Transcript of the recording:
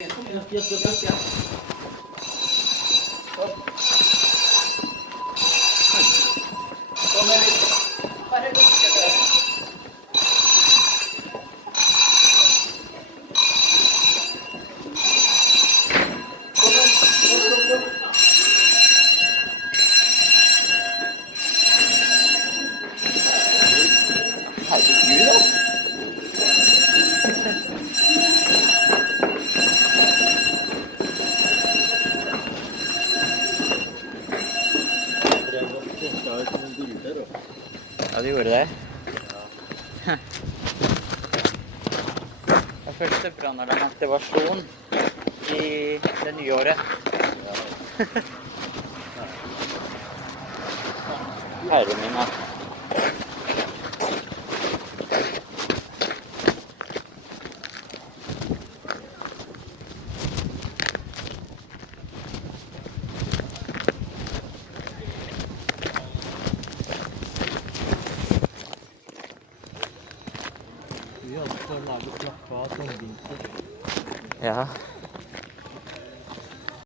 Ja, du gjorde det? Den første brannalarmaktivasjon i det nye året. Herre min, ja. Vi hadde for laget plakka av tungvinter. Ja.